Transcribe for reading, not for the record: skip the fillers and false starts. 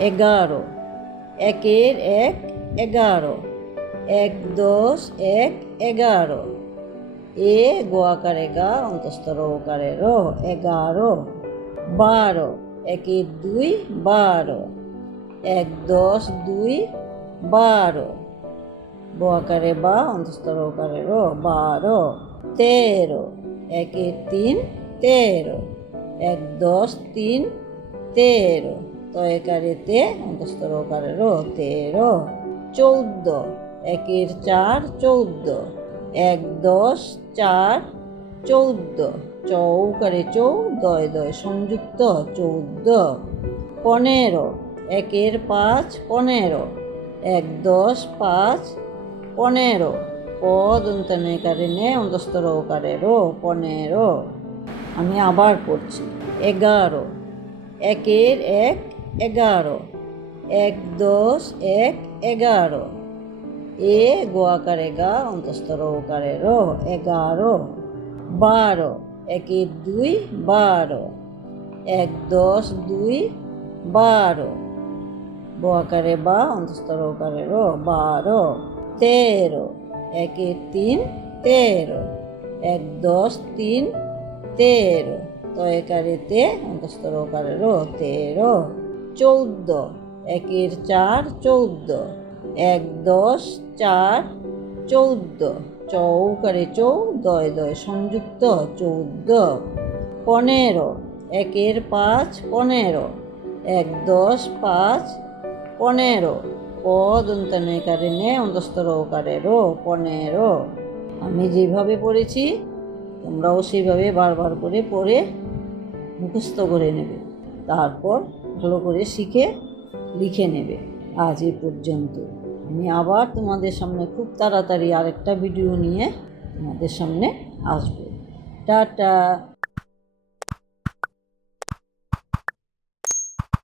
এগারো, একের এক এগারো, এক দশ এক এগারো। এ গো আকারে গা অন্তস্থ র ওকারে র, এগারো। বারো, একের দুই বারো, এক দশ দুই বারো। ব আকারে বা অন্তস্থ র ওকারে র, বারো। তেরো, একের তিন তেরো, এক দশ তিন তেরো। তো একারে তে অন্তস্থ র ওকারে র, তেরো। চৌদ্দ, একের চার চৌদ্দ, এক দশ চার চৌদ্দ। চৌকারে চৌ, দয় দয় সংযুক্ত, চৌদ্দ। পনেরো, একের পাঁচ পনেরো, এক দশ পাঁচ পনেরো। দন্তানেকারে নে অন্তস্থ র ওকারে রো, পনেরো। আমি আবার পড়ছি। এগারো, একের এক এগারো, এক দশ এক এগারো। এ গো আকারে গা অন্তস্থ র ওকারে র, এগারো। বারো, একের দুই বারো, এক দশ দুই বারো। ব আকারে বা অন্তস্থ র ওকারে র, বারো। তেরো, একের তিন তেরো, এক দশ তিন তেরো। তো একারে তে অন্তস্থ র ওকারে র, তেরো। চৌদ্দ, একের চার চৌদ্দ, এক দশ চার চৌদ্দ। চৌকারে চৌ, দয় দয় সংযুক্ত, চৌদ্দ। পনেরো, একের পাঁচ পনেরো, এক দশ পাঁচ পনেরো। দন্তানেকারে নে অন্তস্থ র ওকারে রো, পনেরো। আমি যেভাবে পড়েছি তোমরাও সেইভাবে বারবার করে পড়ে মুখস্থ করে নেবে, তারপর ভালো করে শিখে লিখে নেবে। আজ এই পর্যন্ত। আমি আবার তোমাদের সামনে খুব তাড়াতাড়ি আরেকটা ভিডিও নিয়ে তোমাদের সামনে আসবো। টাটা।